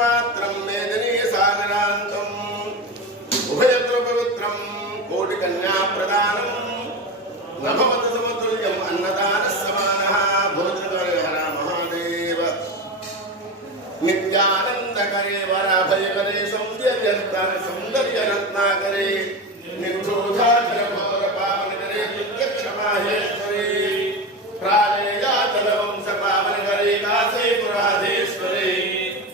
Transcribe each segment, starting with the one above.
पात्रं मेदिनी सागरान्तं उभयत्र पवित्रं कोटिकन्या प्रदानं न भवति समतुल्यम् अन्नदानस्समानः भोजनकरे हर महादेव नित्यानन्दकरे वराभयकरे सौन्दर्यरत्नाकरे निर्धोधाचल घोर पावनकरे नित्यक्षमाहेश्वरे प्रालेयाचलवंश पावनकरे काशीपुराधीश्वरे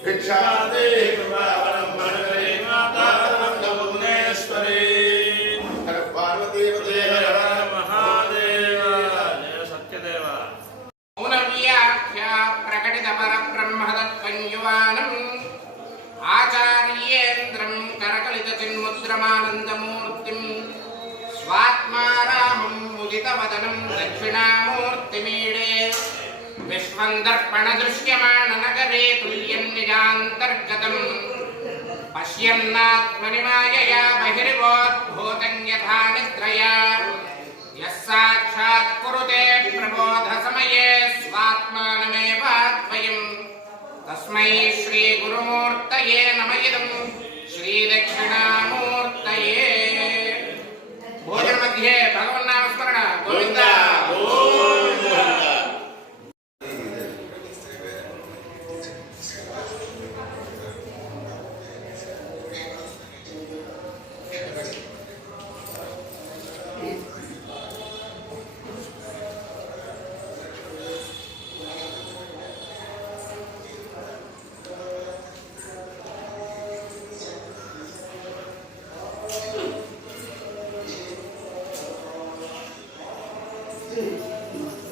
भिक्षादे कृपावलम्बनकरे माता नन्दभुवनेश्वरे हर पार्वतीपते हर महादेव जय सत्यदेव मौनव्याख्या प्रकटित परब्रह्मदत्तञ्जुवानम् आचार्येन्द्रं करकलितचिन्मुद्रमानन्दमूर्तिम् स्वात्मारामं मुदितवदनं दक्षिणामूर्तिमीडे विश्वं दर्पणदृश्यमाननगरे तुल्यं निजान्तर्गतम् पश्यन्नात्मनि मायया बहिर्वोद्भूतं यथा निद्रया यः साक्षात् कुरुते प्रबोधसमये स्वात्मानमेवाद्वयम् तस्मै श्रीगुरुमूर्तये नम इदं श्रीदक्षिणामूर्तये भोजन मध्ये भगवन्नामस्मरण गोविन्द Thank you.